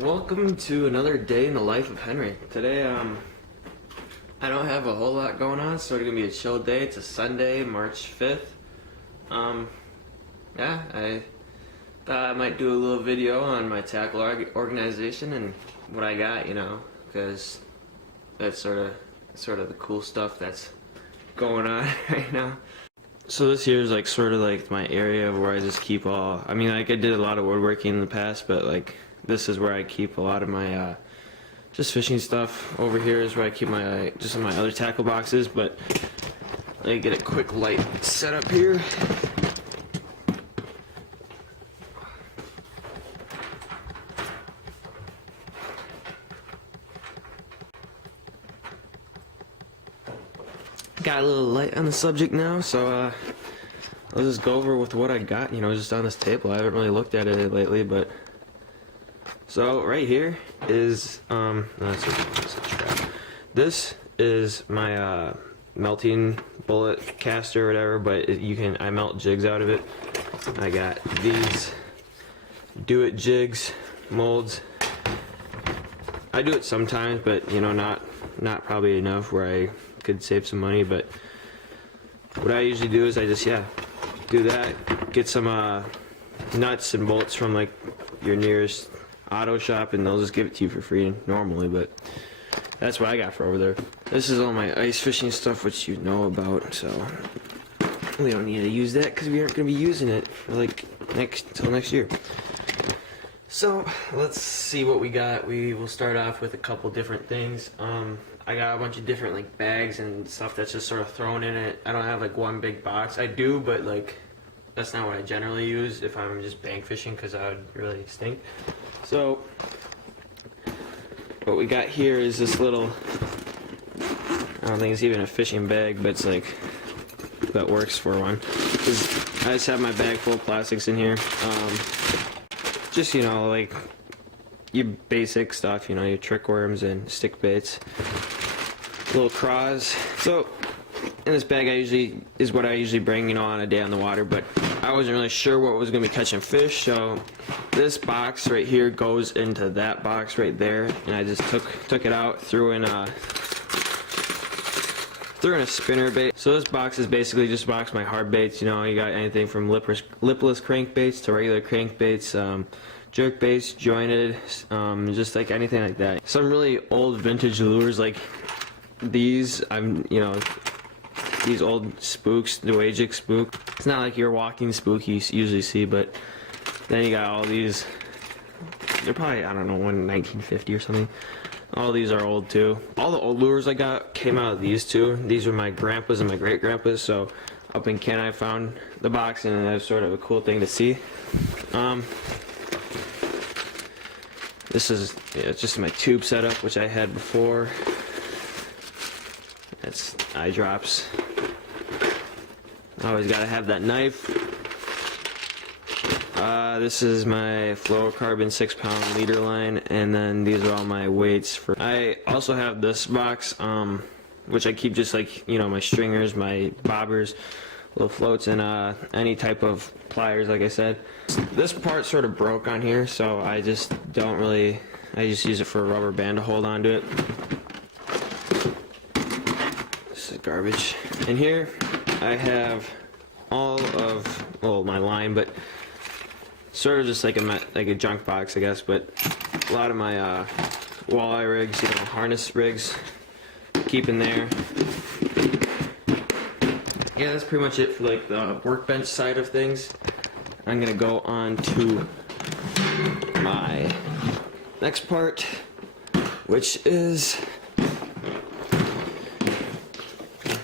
Welcome to another day in the life of Henry. Today, I don't have a whole lot going on, so it's gonna be a chill day. It's a Sunday, March 5th. Yeah, I thought I might do a little video on my tackle organization and what I got, you know, because that's sort of the cool stuff that's going on right now. So this here is like sort of like my area of where I just keep all. I mean, like I did a lot of woodworking in the past, but like this is where I keep a lot of my just fishing stuff. Over here is where I keep my just my other tackle boxes. But let me get a quick light set up here. Got a little light on the subject now, so I'll just go over with what I got, you know, just on this table. I haven't really looked at it lately, but so right here is no, that's a trap. This is my melting bullet caster or whatever, but I melt jigs out of it. I got these Do It jigs, molds. I do it sometimes, but you know, not probably enough where I could save some money. But what I usually do is I just do that, get some nuts and bolts from like your nearest auto shop, and they'll just give it to you for free normally. But that's what I got for over there. This is all my ice fishing stuff, which you know about, so we don't need to use that because we aren't going to be using it for like till next year. So let's see what we got. We will start off with a couple different things. I got a bunch of different like bags and stuff that's just sort of thrown in it. I don't have like one big box. I do, but like that's not what I generally use if I'm just bank fishing, because I would really stink. So what we got here is this little, I don't think it's even a fishing bag, but it's like, that works for one. I just have my bag full of plastics in here. Just, you know, like your basic stuff, you know, your trick worms and stick baits, little craws. So in this bag is what I usually bring, you know, on a day on the water, but I wasn't really sure what was going to be catching fish, so this box right here goes into that box right there, and I just took it out, threw in a spinner bait. So this box is basically just a box of my hard baits. You know, you got anything from lipless crankbaits to regular crankbaits, jerk baits, jointed, just like anything like that. Some really old vintage lures like these, you know, these old spooks, the Wagic spook. It's not like your walking spook you usually see, but then you got all these. They're probably, I don't know, 1950 or something. All these are old too. All the old lures I got came out of these two. These were my grandpa's and my great grandpa's. So up in Kent I found the box, and that was sort of a cool thing to see. This is it's just my tube setup, which I had before. That's eye drops. Always gotta have that knife. This is my fluorocarbon 6-pound leader line, and then these are all my weights. I also have this box, which I keep just like, you know, my stringers, my bobbers, little floats, and any type of pliers, like I said. This part sort of broke on here, so I just use it for a rubber band to hold on to it. This is garbage. And here I have all of, well, my line, but sort of just like a junk box, I guess. But a lot of my walleye rigs, you know, harness rigs, keep in there. Yeah, that's pretty much it for like the workbench side of things. I'm gonna go on to my next part, which is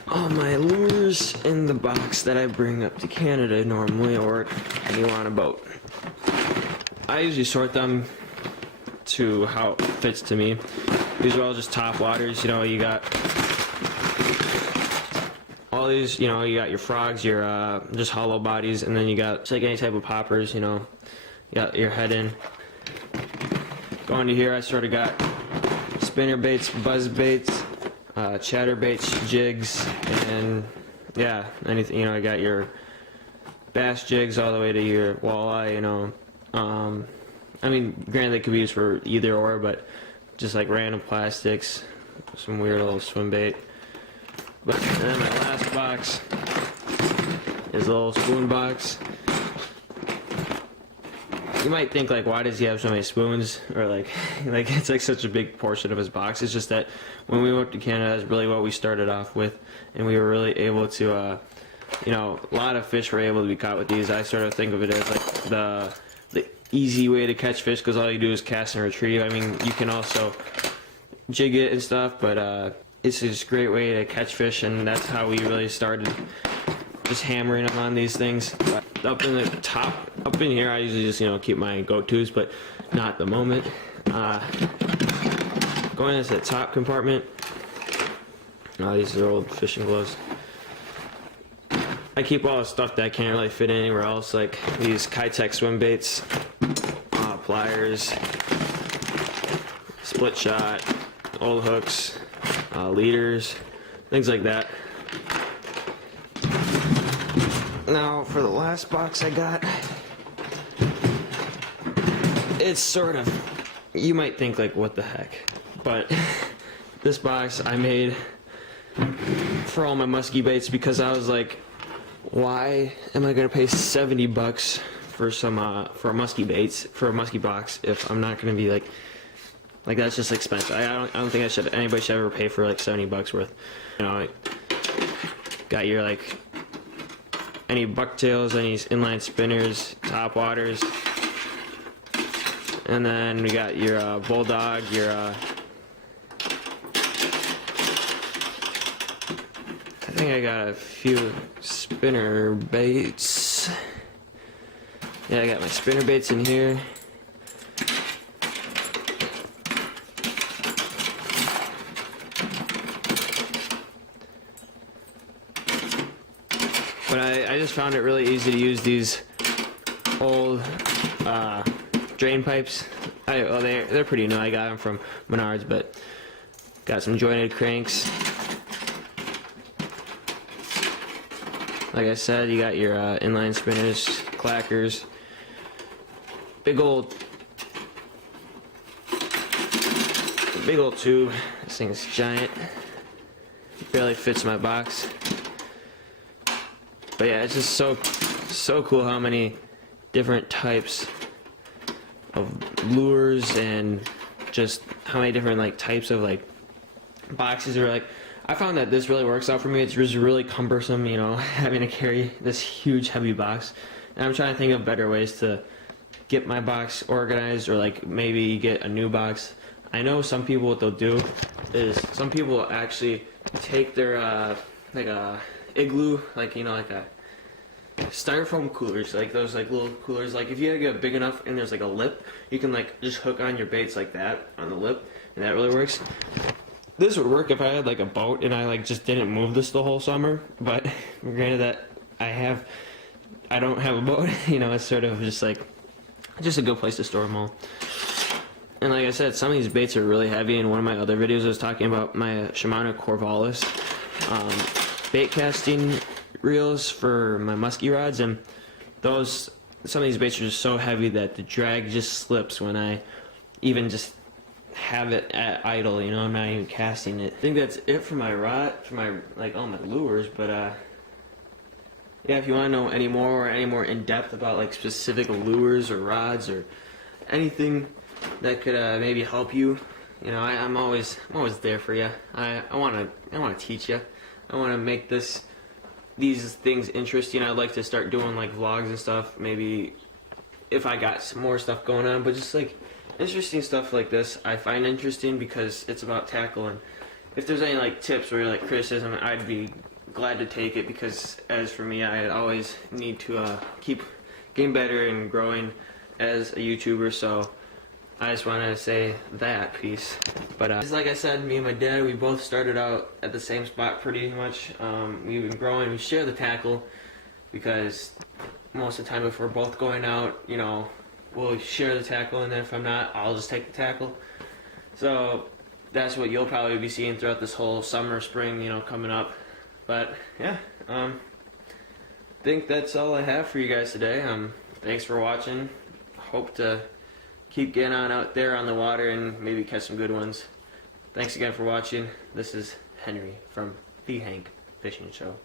all my lures in the box that I bring up to Canada normally, or anywhere on a boat. I usually sort them to how it fits to me. These are all just top waters. You know, you got all these, you know, you got your frogs, your just hollow bodies, and then you got just like any type of poppers, you know, you got your head in. Going to here, I sort of got spinner baits, buzz baits, chatter baits, jigs, and yeah, anything, you know, I got your bass jigs all the way to your walleye, you know. I mean, granted, they could be used for either or, but just like random plastics, some weird little swim bait. But and then my last box is a little spoon box. You might think like, why does he have so many spoons? Or like it's like such a big portion of his box. It's just that when we went to Canada, that's really what we started off with, and we were really able to, you know, a lot of fish were able to be caught with these. I sort of think of it as like the easy way to catch fish, because all you do is cast and retrieve. I mean, you can also jig it and stuff, but it's just a great way to catch fish, and that's how we really started, just hammering them on these things. But up in the top, up in here, I usually just, you know, keep my go-tos, but not at the moment. Going into the top compartment, these are old fishing gloves. I keep all the stuff that I can't really fit anywhere else, like these Keitech swim baits, pliers, split shot, old hooks, leaders, things like that. Now for the last box I got, it's sort of, you might think like, what the heck, but this box I made for all my musky baits, because I was like, why am I gonna pay $70 for some for musky baits, for a musky box, if I'm not gonna be like that's just expensive. I don't think anybody should ever pay for like $70 worth. You know, got your like any bucktails, any inline spinners, top waters, and then we got your bulldog, your I think I got a few spinner baits. Yeah, I got my spinner baits in here. But I just found it really easy to use these old drain pipes. They're pretty new. I got them from Menards, but got some jointed cranks. Like I said, you got your inline spinners, clackers, big old tube. This thing is giant. It barely fits my box. But yeah, it's just so cool how many different types of lures and just how many different like types of like boxes are like. I found that this really works out for me. It's just really cumbersome, you know, having to carry this huge heavy box. And I'm trying to think of better ways to get my box organized, or like maybe get a new box. I know some people, what they'll do is some people will actually take their like a igloo, like, you know, like a styrofoam coolers, like those like little coolers. Like if you get big enough and there's like a lip, you can like just hook on your baits like that on the lip, and that really works. This would work if I had like a boat and I like just didn't move this the whole summer, but granted that I don't have a boat, you know, it's sort of just like, just a good place to store them all. And like I said, some of these baits are really heavy. In one of my other videos I was talking about my Shimano Corvallis bait casting reels for my musky rods, and some of these baits are just so heavy that the drag just slips when I even just have it at idle, you know, I'm not even casting it. I think that's it for my rod, for my, like, all my lures, but yeah, if you want to know any more in depth about like specific lures or rods or anything that could maybe help you, you know, I'm always there for you. I want to teach you. I want to make these things interesting. I'd like to start doing like vlogs and stuff, maybe if I got some more stuff going on, but just like interesting stuff like this I find interesting because it's about tackle. And if there's any like tips or like criticism, I'd be glad to take it, because as for me, I always need to keep getting better and growing as a YouTuber. So I just wanted to say that piece. But just like I said, me and my dad, we both started out at the same spot pretty much. We've been growing. We share the tackle because most of the time if we're both going out, you know, we'll share the tackle, and then if I'm not, I'll just take the tackle. So that's what you'll probably be seeing throughout this whole summer, spring, you know, coming up. But yeah, I think that's all I have for you guys today. Thanks for watching. Hope to keep getting on out there on the water and maybe catch some good ones. Thanks again for watching. This is Henry from The Hank Fishing Show.